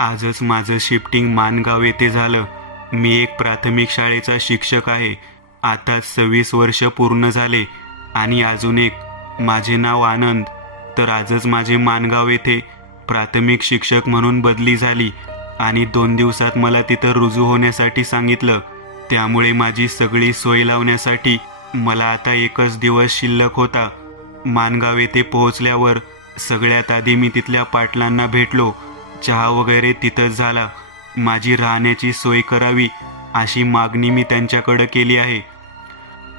आजच माझं शिफ्टिंग माणगाव येथे झालं. मी एक प्राथमिक शाळेचा शिक्षक आहे. आताच 26 वर्ष पूर्ण झाले आणि अजून एक, माझे नाव आनंद. तर आजच माझे माणगाव येथे प्राथमिक शिक्षक म्हणून बदली झाली आणि 2 दिवसात मला तिथं रुजू होण्यासाठी सांगितलं. त्यामुळे माझी सगळी सोय लावण्यासाठी मला आता एकच दिवस शिल्लक होता. माणगाव येथे पोहोचल्यावर सगळ्यात आधी मी तिथल्या पाटलांना भेटलो. चहा वगैरे तिथंच झाला. माझी राहण्याची सोय करावी अशी मागणी मी त्यांच्याकडे केली आहे.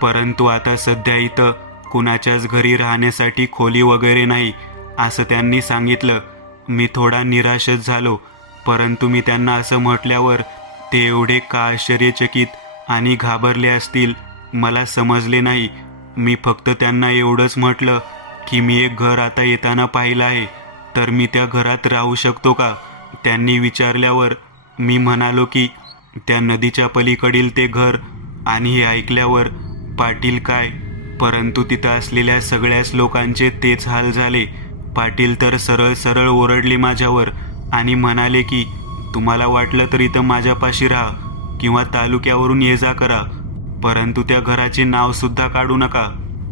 परंतु आता सध्या इथं कुणाच्याच घरी राहण्यासाठी खोली वगैरे नाही असं त्यांनी सांगितलं. मी थोडा निराशच झालो. परंतु मी त्यांना असं म्हटल्यावर ते एवढे का आश्चर्यचकित आणि घाबरले असतील मला समजले नाही. मी फक्त त्यांना एवढंच म्हटलं की मी एक घर आता येताना पाहिलं आहे, तर मी त्या घरात राहू शकतो का? त्यांनी विचारल्यावर मी म्हणालो की त्या नदीच्या पलीकडील ते घर. आणि हे ऐकल्यावर पाटील काय, परंतु तिथं असलेल्या सगळ्याच लोकांचे तेच हाल झाले. पाटील तर सरळ सरळ ओरडले माझ्यावर आणि म्हणाले की तुम्हाला वाटलं तर इथं माझ्यापाशी राहा किंवा तालुक्यावरून ये जा करा, परंतु त्या घराचे नाव सुद्धा काढू नका.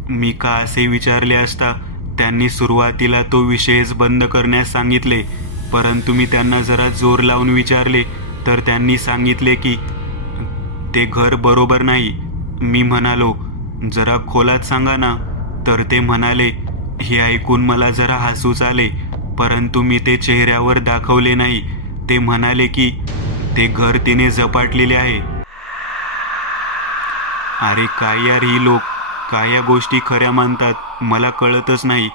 मी का असे विचारले असता त्यांनी सुरुवातीला तो विषयच बंद करण्यास सांगितले. परंतु मी त्यांना जरा जोर लावून विचारले तर त्यांनी सांगितले की ते घर बरोबर नाही. मी म्हणालो जरा खोलात सांगा ना. तर ते म्हणाले. हे ऐकून मला जरा हसूच आले, परंतु मी ते चेहऱ्यावर दाखवले नाही. ते म्हणाले की ते घर तिने झपाटलेले आहे. अरे काय यार, ही लोक काय या गोष्टी खऱ्या मानतात मला कळतच नाही.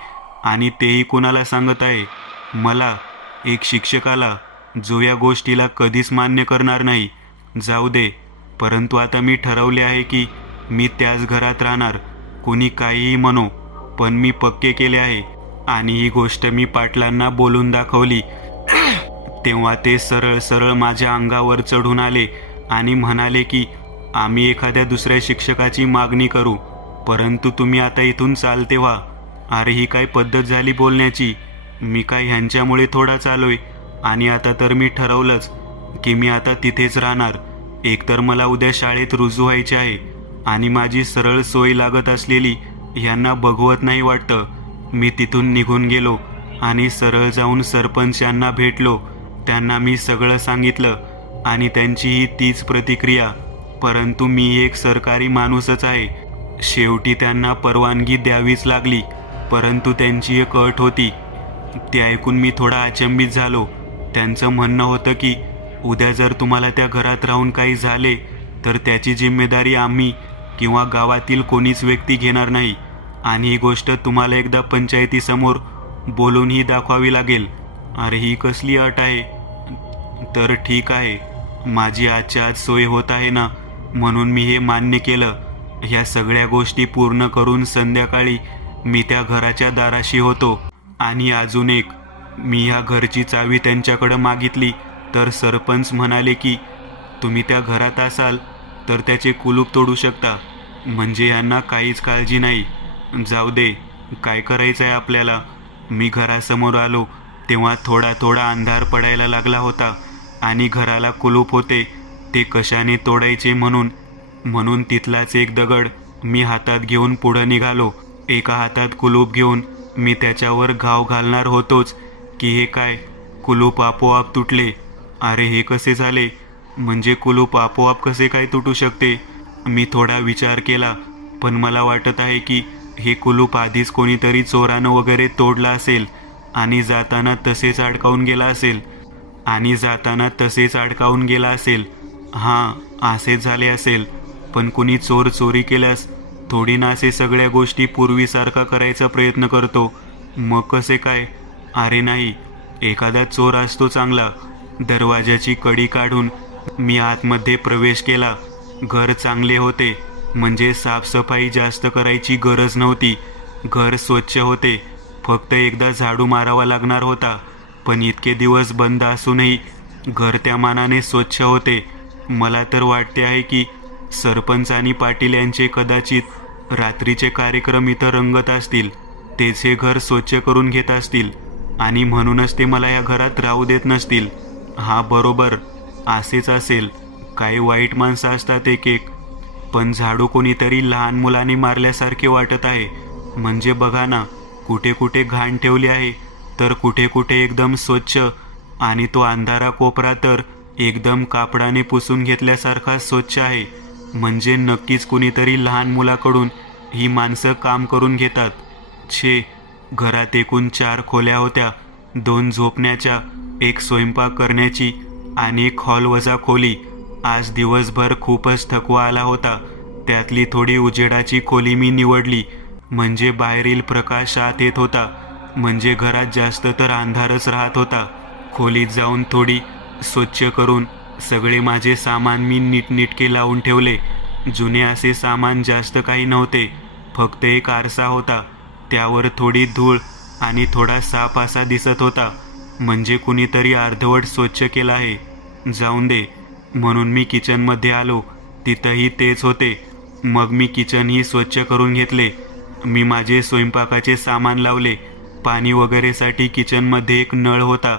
आणि तेही कुणाला सांगत आहे? मला, एक शिक्षकाला, जो या गोष्टीला कधीच मान्य करणार नाही. जाऊ दे, परंतु आता मी ठरवले आहे की मी त्याच घरात राहणार. कुणी काहीही म्हणो, पण मी पक्के केले आहे. आणि ही गोष्ट मी पाटलांना बोलून दाखवली. तेव्हा ते सरळ सरळ माझ्या अंगावर चढून आले आणि म्हणाले की आम्ही एखाद्या दुसऱ्या शिक्षकाची मागणी करू, परंतु तुम्ही आता इथून चालते व्हा. अरे ही काय पद्धत झाली बोलण्याची? मी काय ह्यांच्यामुळे थोडा चालोय? आणि आता तर मी ठरवलंच की मी आता तिथेच राहणार. एकतर मला उद्या शाळेत रुजू व्हायचे आहे आणि माझी सरळ सोय लागत असलेली ह्यांना बघवत नाही वाटतं. मी तिथून निघून गेलो आणि सरळ जाऊन सरपंच यांना भेटलो. त्यांना मी सगळं सांगितलं आणि त्यांचीही तीच प्रतिक्रिया. परंतु मी एक सरकारी माणूसच आहे. शेवटी त्यांना परवानगी द्यावीच लागली, परंतु त्यांची एक अट होती. ते ऐकून मी थोडा अचंबित झालो. त्यांचं म्हणणं होतं की उद्या जर तुम्हाला त्या घरात राहून काही झाले तर त्याची जिम्मेदारी आम्ही किंवा गावातील कोणीच व्यक्ती घेणार नाही आणि ही गोष्ट तुम्हाला एकदा पंचायतीसमोर बोलूनही दाखवावी लागेल. अरे ही कसली अट आहे? तर ठीक आहे, माझी आजच्या आज सोय होत आहे ना, म्हणून मी हे मान्य केलं. ह्या सगळ्या गोष्टी पूर्ण करून संध्याकाळी मी त्या घराच्या दाराशी होतो. आणि अजून एक, मी ह्या घरची चावी त्यांच्याकडे मागितली तर सरपंच म्हणाले की तुम्ही त्या घरात असाल तर त्याचे कुलूप तोडू शकता. म्हणजे यांना काहीच काळजी नाही. जाऊ दे, काय करायचं आहे आपल्याला. मी घरासमोर आलो तेव्हा थोडा थोडा अंधार पडायला लागला होता आणि घराला कुलूप होते. ते कशाने तोडायचे म्हणून तिथलाच एक दगड मी हातात घेऊन पुढं निघालो. एका हातात कुलूप घेऊन मी त्याच्यावर घाव घालणार होतोच की हे काय, कुलूप आपोआप तुटले. अरे हे कसे झाले? म्हणजे कुलूप आपोआप कसे काय तुटू शकते? मी थोडा विचार केला, पण मला वाटत आहे की हे कुलूप आधीच कोणीतरी चोरानं वगैरे तोडलं असेल आणि जाताना तसेच अडकावून गेला असेल. हां, असेच झाले असेल. पण कुणी चोरी केल्यास थोडी ना असे सगळ्या गोष्टी पूर्वीसारखा करायचा प्रयत्न करतो. मग कसे काय? अरे नाही, एखादा चोर असतो चांगला. दरवाजाची कडी काढून मी आतमध्ये प्रवेश केला. घर चांगले होते, म्हणजे साफसफाई जास्त करायची गरज नव्हती. घर स्वच्छ होते, फक्त एकदा झाडू मारावा लागणार होता. पण इतके दिवस बंद असूनही घर त्या मानाने स्वच्छ होते. मला तर वाटते आहे की सरपंच आणि पाटील यांचे कदाचित रात्रीचे कार्यक्रम इथं रंगत असतील. तेच हे घर स्वच्छ करून घेत असतील आणि म्हणूनच ते मला या घरात राहू देत नसतील. हा बरोबर, असेच असेल. काही वाईट माणसं असतात एक एक. पण झाडू कोणीतरी लहान मुलाने मारल्यासारखे वाटत आहे. म्हणजे बघा ना, कुठे कुठे घाण ठेवली आहे, तर कुठे कुठे एकदम स्वच्छ. आणि तो अंधारा कोपरा तर एकदम कापडाने पुसून घेतल्यासारखा स्वच्छ आहे. म्हणजे नक्कीच कुणीतरी लहान मुलाकडून ही माणसं काम करून घेतात. छे. घरात एकूण 4 खोल्या होत्या. 2 झोपण्याच्या, 1 स्वयंपाक करण्याची आणि 1 हॉल वजा खोली. आज दिवसभर खूपच थकवा आला होता. त्यातली थोडी उजेडाची खोली मी निवडली. म्हणजे बाहेरील प्रकाश आत येत होता. म्हणजे घरात जास्त तर अंधारच राहत होता. खोलीत जाऊन थोडी स्वच्छ करून सगळे माझे सामान मी नीटनेटके लावून ठेवले. जुने असे सामान जास्त काही नव्हते. फक्त एक आरसा होता. त्यावर थोडी धूळ आणि थोडा साप असा दिसत होता. म्हणजे कुणीतरी अर्धवट स्वच्छ केला आहे. जाऊन दे. म्हणून मी किचनमध्ये आलो. तिथंही तेच होते. मग मी किचनही स्वच्छ करून घेतले. मी माझे स्वयंपाकाचे सामान लावले. पाणी वगैरेसाठी किचनमध्ये एक नळ होता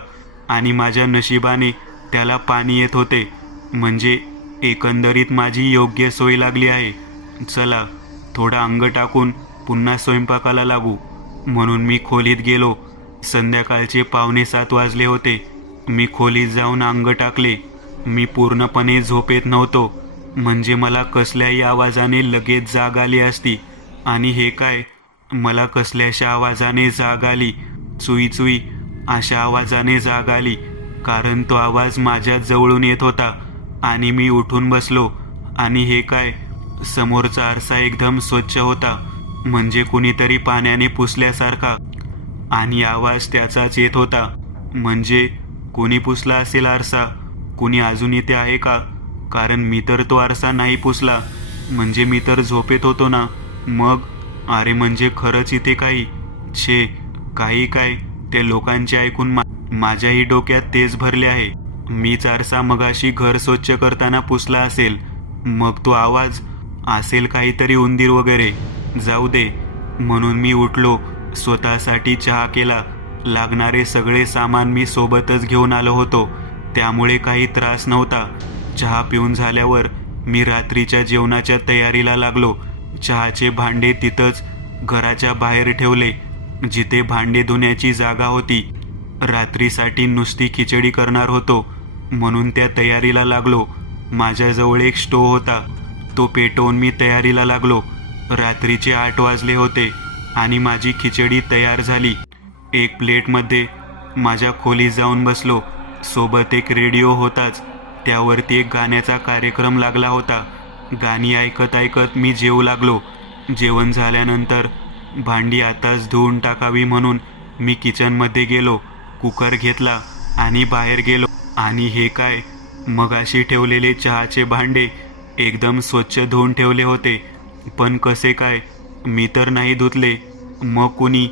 आणि माझ्या नशिबाने त्याला पाणी येत होते. म्हणजे एकंदरीत माझी योग्य सोय लागली आहे. चला, थोडं अंग टाकून पुन्हा स्वयंपाकाला लागू. म्हणून मी खोलीत गेलो. संध्याकाळचे 6:45 वाजले होते. मी खोलीत जाऊन अंग टाकले. मी पूर्णपणे झोपेत नव्हतो. म्हणजे मला कसल्याही आवाजाने लगेच जाग आली असती. आणि हे काय, मला कसल्याशा आवाजाने जाग आली. चुई चुई अशा आवाजाने जाग आली. कारण तो आवाज माझ्या जवळून येत होता. आणि मी उठून बसलो. आणि हे काय, समोरचा आरसा एकदम स्वच्छ होता. म्हणजे कुणीतरी पाण्याने पुसल्यासारखा. आणि आवाज त्याचाच येत होता. म्हणजे कुणी पुसला असेल आरसा. कुणी अजून इथे आहे का? कारण मी तर तो आरसा नाही पुसला. म्हणजे मी तर झोपेत होतो ना. मग अरे, म्हणजे खरंच इथे काही. छे. काही काय, त्या लोकांचे ऐकून माझ्याही डोक्यात तेच भरले आहे. मीच आरसा मगाशी घर स्वच्छ करताना पुसला असेल. मग तो आवाज असेल काहीतरी उंदीर वगैरे. जाऊ दे. म्हणून मी उठलो. स्वतःसाठी चहा केला. लागणारे सगळे सामान मी सोबतच घेऊन आलो होतो. त्यामुळे काही त्रास नव्हता. चहा पिऊन झाल्यावर मी रात्रीच्या जेवणाच्या तयारीला लागलो. चहाचे भांडे तिथंच घराच्या बाहेर ठेवले, जिथे भांडे धुण्याची जागा होती. रात्रीसाठी नुसती खिचडी करणार होतो, म्हणून त्या तयारीला लागलो. माझ्याजवळ एक स्टोव्ह होता. तो पेटवून मी तयारीला लागलो. रात्रीचे 8 वाजले होते आणि माझी खिचडी तयार झाली. एक प्लेटमध्ये माझ्या खोलीत जाऊन बसलो. सोबत एक रेडिओ होताच. त्यावरती एक गाण्याचा कार्यक्रम लागला होता. गाणी ऐकत ऐकत मी जेवू लागलो. जेवण झाल्यानंतर भांडी आताच धुवून टाकावी म्हणून मी किचनमध्ये गेलो. कुकर घेतला आणि बाहेर गेलो. आणि हे काय, मगाशी ठेवलेले चहाचे भांडे एकदम स्वच्छ धुवून ठेवले होते. पण कसे काय, मी तर नाही धुतले. मग कुणी?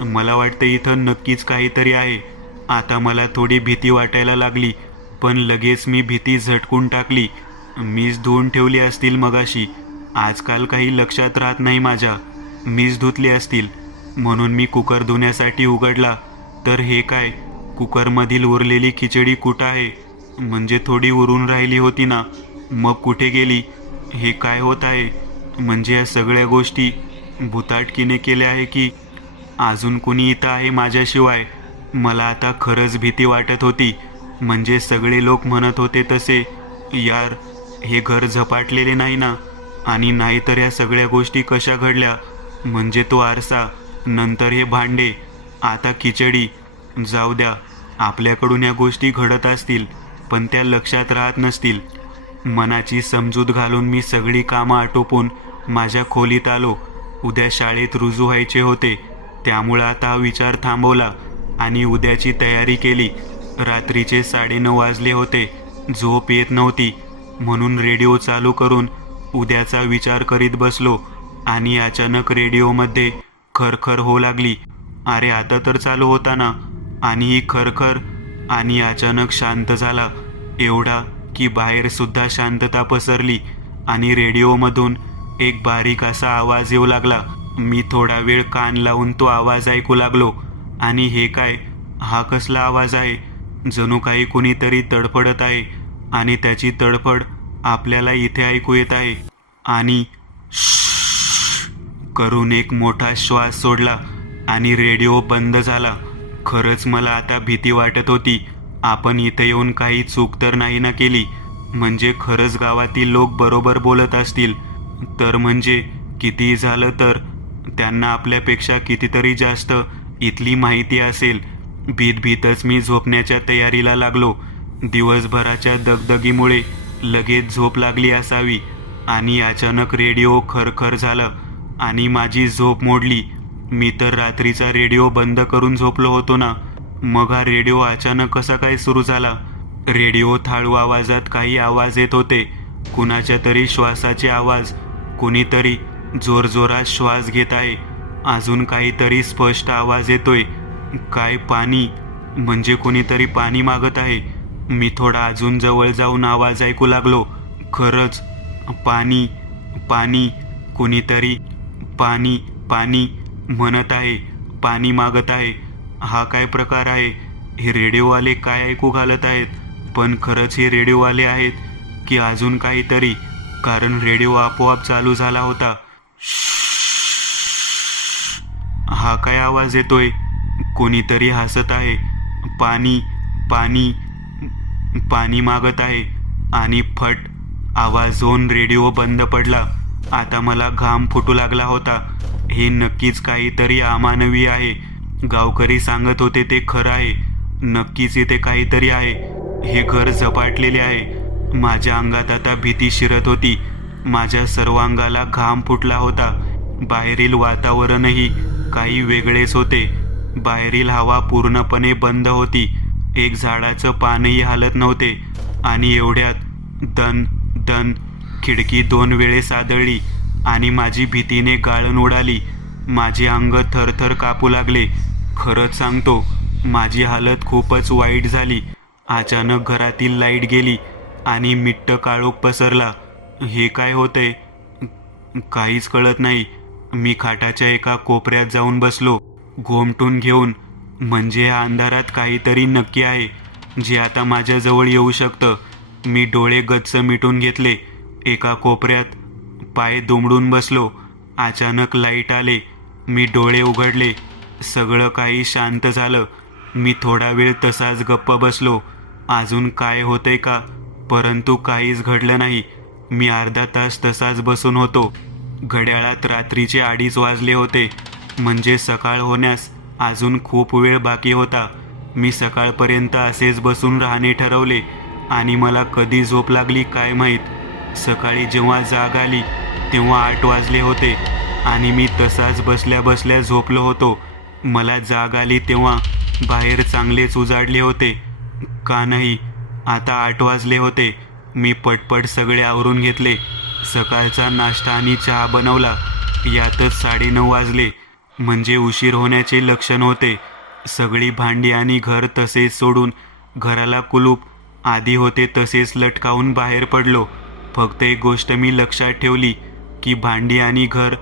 मला वाटतं इथं नक्कीच काहीतरी आहे. आता मला थोडी भीती वाटायला लागली. पण लगेच मी भीती झटकून टाकली. मीच धुवून ठेवली असतील मगाशी. आजकाल काही लक्षात राहत नाही माझ्या. मीच धुतली असतील. म्हणून मी कुकर धुण्यासाठी उघडला. तर हे काय, कुकरमधील उरलेली खिचडी कुठं आहे? म्हणजे थोडी उरून राहिली होती ना. मग कुठे गेली? हे काय होत आहे? म्हणजे या सगळ्या गोष्टी भुताटकीने केल्या आहे की अजून कुणी इथं आहे माझ्याशिवाय? मला आता खरंच भीती वाटत होती. म्हणजे सगळे लोक म्हणत होते तसे. यार, हे घर झपाटलेले नाही ना. आणि नाहीतर या सगळ्या गोष्टी कशा घडल्या? म्हणजे तो आरसा, नंतर हे भांडे, आता खिचडी. जाऊ द्या, आपल्याकडून या गोष्टी घडत असतील, पण त्या लक्षात राहत नसतील. मनाची समजूत घालून मी सगळी कामं आटोपून माझ्या खोलीत आलो. उद्या शाळेत रुजू व्हायचे होते. त्यामुळे आता विचार थांबवला आणि उद्याची तयारी केली. रात्रीचे 9:30 वाजले होते. झोप येत नव्हती. म्हणून रेडिओ चालू करून उद्याचा विचार करीत बसलो. आणि अचानक रेडिओमध्ये खरखर होऊ लागली. अरे, आता तर चालू होता ना. आणि ही खरखर आणि अचानक शांत झाला. एवढा की बाहेर सुद्धा शांतता पसरली. आणि रेडिओमधून एक बारीक असा आवाज येऊ लागला. मी थोडा वेळ कान लावून तो आवाज ऐकू लागलो. आणि हे काय, हा कसला आवाज आहे? जणू काही कुणीतरी तडफडत आहे आणि त्याची तडफड आपल्याला इथे ऐकू येत आहे. आणि करून एक मोठा श्वास सोडला आणि रेडिओ बंद झाला. खरंच मला आता भीती वाटत होती. आपण इथे येऊन काही चूक तर नाही ना केली? म्हणजे खरंच गावातील लोक बरोबर बोलत असतील तर म्हणजे कितीही झालं तर त्यांना आपल्यापेक्षा कितीतरी जास्त इथली माहिती असेल. भीतच मी झोपण्याच्या तयारीला लागलो. दिवसभराच्या दगदगीमुळे लगेच झोप लागली असावी आणि अचानक रेडिओ खरखर झालं आणि माझी झोप मोडली. मी तर रात्रीचा रेडिओ बंद करून झोपलो होतो ना, मग हा रेडिओ अचानक कसा काय सुरू झाला? रेडिओत हळू आवाजात काही आवाज येत होते, कुणाच्या तरी श्वासाचे आवाज. कुणीतरी जोरजोरात श्वास घेत आहे. अजून काहीतरी स्पष्ट आवाज येतोय. काय? पाणी? म्हणजे कोणीतरी पाणी मागत आहे. मी थोडा अजून जवळ जाऊन आवाज ऐकू लागलो. खरंच पाणी पाणी. कुणीतरी पाणी पाणी म्हणत आहे, पाणी मागत आहे. हा काय प्रकार आहे? हे रेडिओवाले काय ऐकू घालत आहेत? पण खरंच हे रेडिओवाले आहेत की अजून काहीतरी? कारण रेडिओ आपोआप चालू झाला होता. हा काय आवाज येतोय? कोणीतरी हसत आहे. पाणी पाणी पाणी मागत आहे. आणि फट आवाज होऊन रेडिओ बंद पडला. आता मला घाम फुटू लागला होता. हे नक्कीच काहीतरी अमानवी आहे. गावकरी सांगत होते ते खरं आहे. नक्कीच इथे काहीतरी आहे. हे घर झपाटलेले आहे. माझ्या अंगात आता भीती शिरत होती. माझ्या सर्व अंगाला घाम फुटला होता. बाहेरील वातावरणही काही वेगळेच होते. बाहेरील हवा पूर्णपणे बंद होती. एक झाडाचं पानही हालत नव्हते. आणि एवढ्यात दन दन खिडकी 2 वेळेस आदळली आणि माझी भीतीने गाळण उडाली. माझे अंग थरथर कापू लागले. खरंच सांगतो, माझी हालत खूपच वाईट झाली. अचानक घरातील लाईट गेली आणि मिट्ट काळोख पसरला. हे काय होतंय? काहीच कळत नाही. मी खाटाच्या एका कोपऱ्यात जाऊन बसलो, घोमटून घेऊन. म्हणजे या अंधारात काहीतरी नक्की आहे जे आता माझ्याजवळ येऊ शकतं. मी डोळे गच्च मिटून घेतले. एका कोपऱ्यात पाय दुमडून बसलो. अचानक लाईट आले. मी डोळे उघडले. सगळं काही शांत झालं. मी थोडा वेळ तसाच गप्प बसलो. अजून काय होतंय का? परंतु काहीच घडलं नाही. मी अर्धा तास तसाच बसून होतो. घड्याळात रात्रीचे 2:30 वाजले होते. म्हणजे सकाळ होण्यास अजून खूप वेळ बाकी होता. मी सकाळपर्यंत असेच बसून राहणे ठरवले आणि मला कधी झोप लागली काय माहीत. सकाळी जेव्हा जाग आली तेव्हा 8 वाजले होते आणि मी तसाच बसल्या बसल्या झोपलो होतो. मला जाग आली तेव्हा बाहेर चांगलेच उजाडले होते. का नाही, आता 8 वाजले होते. मी पटपट सगळे आवरून घेतले. सकाळचा नाश्ता आणि चहा बनवला. यातच 9:30 वाजले. म्हणजे उशीर होण्याचे लक्षण होते. सगळी भांडी आणि घर तसेच सोडून घराला कुलूप आधी होते तसेच लटकावून बाहेर पडलो. फक्त एक गोष्ट मी लक्षात ठेवली की भांडी आणि घर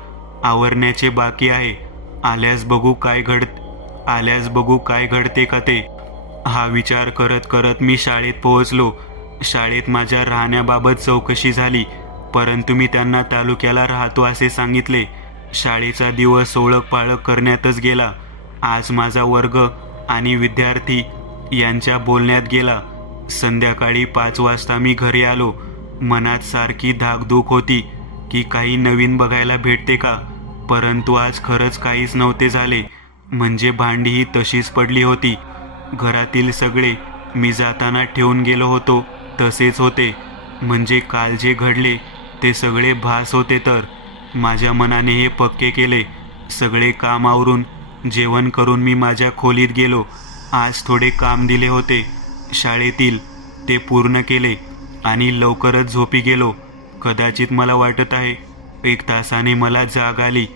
आवरण्याचे बाकी आहे. आल्यास बघू काय घडते का ते. हा विचार करत करत मी शाळेत पोहोचलो. शाळेत माझ्या राहण्याबाबत चौकशी झाली, परंतु मी त्यांना तालुक्याला राहतो असे सांगितले. शाळेचा दिवस ओळख पाळख करण्यातच गेला. आज माझा वर्ग आणि विद्यार्थी यांच्या बोलण्यात गेला. संध्याकाळी 5 वाजता मी घरी आलो. मनात सारखी धाकधूक होती की काही नवीन बघायला भेटते का, परंतु आज खरंच काहीच नव्हते झाले. म्हणजे भांडीही तशीच पडली होती. घरातील सगळे मी जाताना ठेवून गेलो होतो तसेच होते. म्हणजे काल जे घडले ते सगळे भास होते. तर माझ्या मनाने हे पक्के केले. सगळे काम आवरून जेवण करून मी माझ्या खोलीत गेलो. आज थोडे काम दिले होते शाळेतील, ते पूर्ण केले आणि लवकरच झोपी गेलो. कदाचित मला वाटत आहे 1 तासाने मला जाग आली.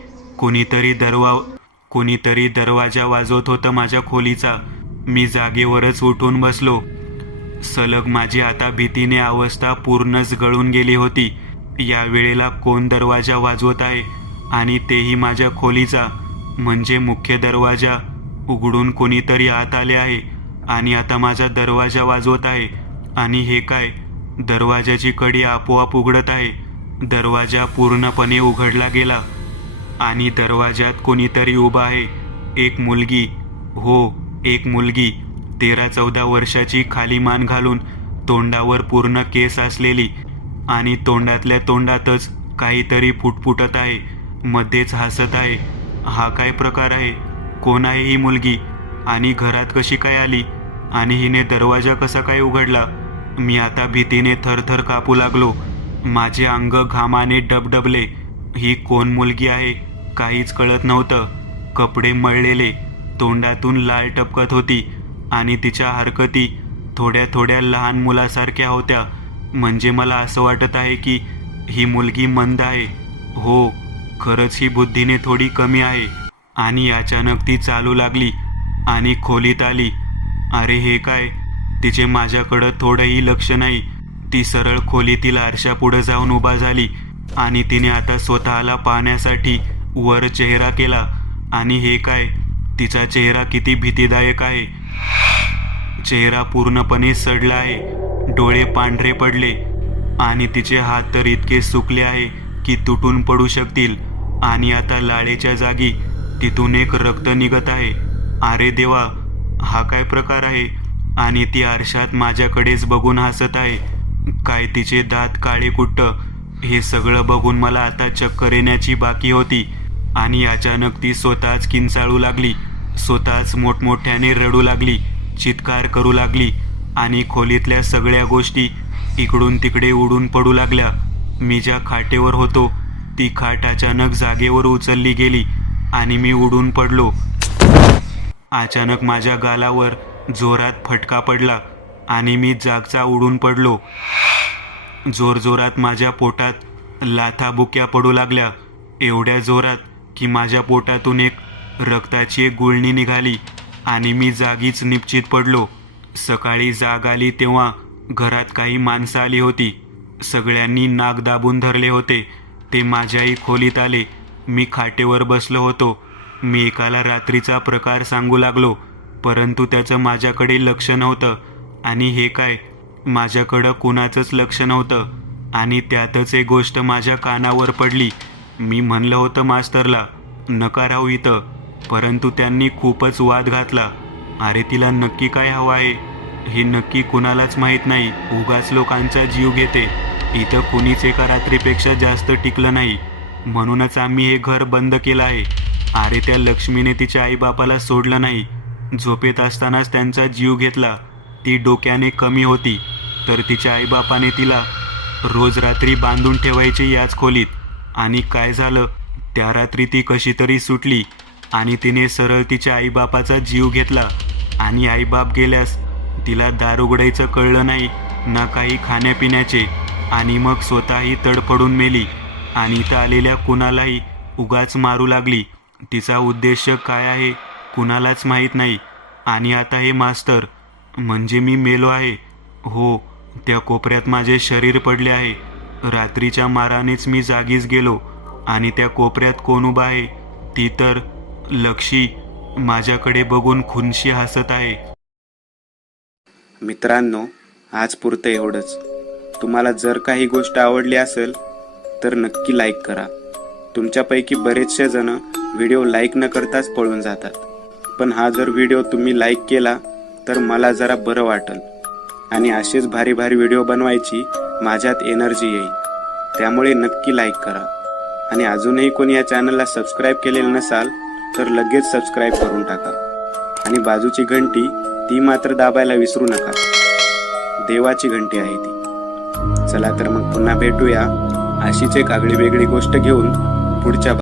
कोणीतरी दरवाजा वाजवत होतं माझ्या खोलीचा. मी जागेवरच उठून बसलो. सलग माझी आता भीतीने अवस्था पूर्णच गळून गेली होती. या वेळेला कोण दरवाजा वाजवत आहे आणि तेही माझ्या खोलीचा. म्हणजे मुख्य दरवाजा उघडून कोणीतरी आत आले आहे आणि आता माझा दरवाजा वाजवत आहे. आणि हे काय, दरवाजाची कडी आपोआप उघडत आहे. दरवाजा पूर्णपणे उघडला गेला आणि दरवाजात कोणीतरी उभा आहे. एक मुलगी, हो एक मुलगी, 13-14 वर्षाची, खाली मान घालून, तोंडावर पूर्ण केस असलेली आणि तोंडातल्या तोंडातच काहीतरी फुटफुटत आहे, मध्येच हसत आहे. हा काय प्रकार आहे? कोण आहे ही मुलगी आणि घरात कशी काय आली आणि हिने दरवाजा कसा काय उघडला? मी आता भीतीने थरथर कापू लागलो. माझे अंग घामाने डबडबले. ही कोण मुलगी आहे काहीच कळत नव्हतं. कपडे मळलेले, तोंडातून लाळ टपकत होती आणि तिच्या हरकती थोड्या थोड्या लहान मुलासारख्या होत्या. म्हणजे मला असं वाटत आहे की ही मुलगी मंद आहे. हो, खरंच ही बुद्धीने थोडी कमी आहे. आणि अचानक ती चालू लागली आणि खोलीत आली. अरे हे काय, तिचे माझ्याकडं थोडंही लक्ष नाही. ती सरळ खोलीतील आरशापुढं जाऊन उभा झाली आणि तिने आता स्वतःला पाहण्यासाठी वर चेहरा केला. आणि हे काय, तिचा चेहरा किती भीतीदायक आहे. चेहरा पूर्णपणे सडला आहे, डोळे पांढरे पडले आणि तिचे हात तर इतके सुकले आहे की तुटून पडू शकतील. आणि आता लाळेच्या जागी तिथून एक रक्त निघत आहे. अरे देवा, हा काय प्रकार आहे? आणि ती आरशात माझ्याकडेच बघून हसत आहे. काय तिचे दात काळे कुट्ट. हे सगळं बघून मला आता चक्कर येण्याची बाकी होती. आणि अचानक ती स्वतःच किंचाळू लागली, स्वतःच मोठमोठ्याने रडू लागली, चित्कार करू लागली आणि खोलीतल्या सगळ्या गोष्टी इकडून तिकडे उडून पडू लागल्या. मी ज्या खाटेवर होतो ती खाट अचानक जागेवर उचलली गेली आणि मी उडून पडलो. अचानक माझ्या गालावर जोरात फटका पडला आणि मी जागचा उडून पडलो. जोरजोरात माझ्या पोटात लाथाबुक्या पडू लागल्या, एवढ्या जोरात की माझ्या पोटातून एक रक्ताची एक गुळणी निघाली आणि मी जागीच निपचित पडलो. सकाळी जाग आली तेव्हा घरात काही माणसं आली होती. सगळ्यांनी नाक दाबून धरले होते. ते माझ्याही खोलीत आले. मी खाटेवर बसलो होतो. मी एकाला रात्रीचा प्रकार सांगू लागलो, परंतु त्याचं माझ्याकडे लक्ष नव्हतं. आणि हे काय, माझ्याकडं कुणाचंच लक्ष नव्हतं. आणि त्यातच एक गोष्ट माझ्या कानावर पडली. मी म्हणलं होतं मास्तरला नका राहू इथं, परंतु त्यांनी खूपच वाद घातला. अरे तिला नक्की काय हवं आहे हे नक्की कुणालाच माहीत नाही. उगाच लोकांचा जीव घेते. इथं कुणीच एका रात्रीपेक्षा जास्त टिकलं नाही, म्हणूनच आम्ही हे घर बंद केलं आहे. अरे त्या लक्ष्मीने तिच्या आईबापाला सोडलं नाही. झोपेत असतानाच त्यांचा जीव घेतला. ती डोक्याने कमी होती, तर तिच्या आईबापाने तिला रोज रात्री बांधून ठेवायचे याच खोलीत. आणि काय झालं, त्या रात्री ती कशी तरी सुटली आणि तिने सरळ तिच्या आईबापाचा जीव घेतला. आणि आईबाप गेल्यास तिला दार उघडायचं कळलं नाही ना काही खाण्यापिण्याचे. आणि मग स्वतःही तडफडून मेली आणि इथं आलेल्या कुणालाही उगाच मारू लागली. तिचा उद्देश काय आहे कुणालाच माहीत नाही. आणि आता हे मास्तर, म्हणजे मी मेलो आहे. हो, त्या कोपऱ्यात माझे शरीर पडले आहे. रात्रीच्या मारानेच मी जागीच गेलो. आणि त्या कोपऱ्यात कोण उभा आहे? ती तर लक्षी माझ्याकडे बघून खुनशी हसत आहे. मित्रांनो, आज पुरतं एवढंच. तुम्हाला जर काही गोष्ट आवडली असेल तर नक्की लाईक करा. तुमच्यापैकी बरेचसे जण व्हिडिओ लाईक न करताच पळून जातात, पण हा जर व्हिडिओ तुम्ही लाईक केला तर मला जरा बरं वाटेल आणि असेच भारी भारी व्हिडिओ बनवायची माझ्यात एनर्जी येईल. त्यामुळे नक्की लाईक करा. आणि अजूनही कोणी या चॅनलला सबस्क्राईब केलेलं नसाल तर लगेच सबस्क्राईब करून टाका. आणि बाजूची घंटी ती मात्र दाबायला विसरू नका. देवाची घंटी आहे ती. चला तर मग पुन्हा भेटूया अशीच एक आगळी वेगळी गोष्ट घेऊन पुढच्या